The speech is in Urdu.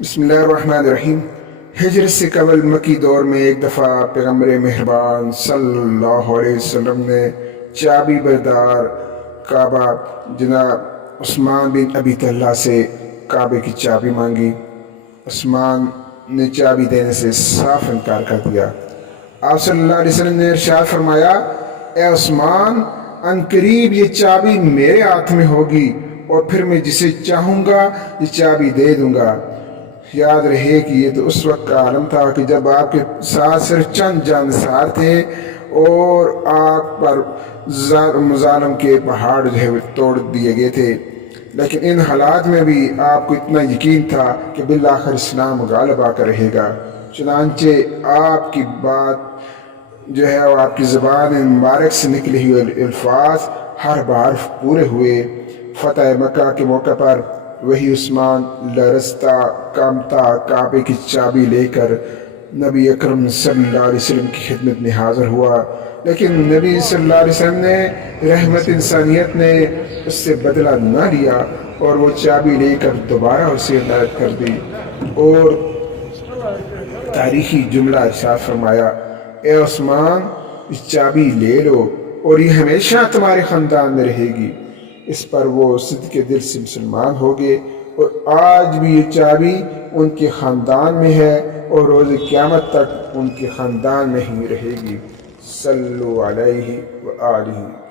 بسم اللہ الرحمن الرحیم۔ ہجرت سے قبل مکی دور میں ایک دفعہ پیغمبر مہربان صلی اللہ علیہ وسلم نے چابی بردار کعبہ جناب عثمان بن ابی طلحہ سے کعبے کی چابی مانگی۔ عثمان نے چابی دینے سے صاف انکار کر دیا۔ آپ صلی اللہ علیہ وسلم نے ارشاد فرمایا، اے عثمان، قریب یہ چابی میرے ہاتھ میں ہوگی اور پھر میں جسے چاہوں گا یہ چابی دے دوں گا۔ یاد رہے کہ یہ تو اس وقت کا عالم تھا کہ جب آپ کے ساتھ صرف چند جانسار تھے اور آپ پر مظالم کے پہاڑ توڑ دیے گئے تھے، لیکن ان حالات میں بھی آپ کو اتنا یقین تھا کہ بالآخر اسلام غالب آ کر رہے گا۔ چنانچہ آپ کی بات اور آپ کی زبان مبارک سے نکلے ہوئے الفاظ ہر بار پورے ہوئے۔ فتح مکہ کے موقع پر وہی عثمان لرزتا کامتا کعبے کی چابی لے کر نبی اکرم صلی اللہ علیہ وسلم کی خدمت میں حاضر ہوا، لیکن نبی صلی اللہ علیہ وسلم نے رحمت انسانیت نے اس سے بدلہ نہ لیا اور وہ چابی لے کر دوبارہ اسے عنایت کر دی اور تاریخی جملہ ارشاد فرمایا، اے عثمان، اس چابی لے لو اور یہ ہمیشہ تمہارے خاندان میں رہے گی۔ اس پر وہ صدق کے دل سے مسلمان ہو گئے اور آج بھی یہ چابی ان کے خاندان میں ہے اور روز قیامت تک ان کے خاندان میں ہی رہے گی۔ صلو علیہ وآلہ۔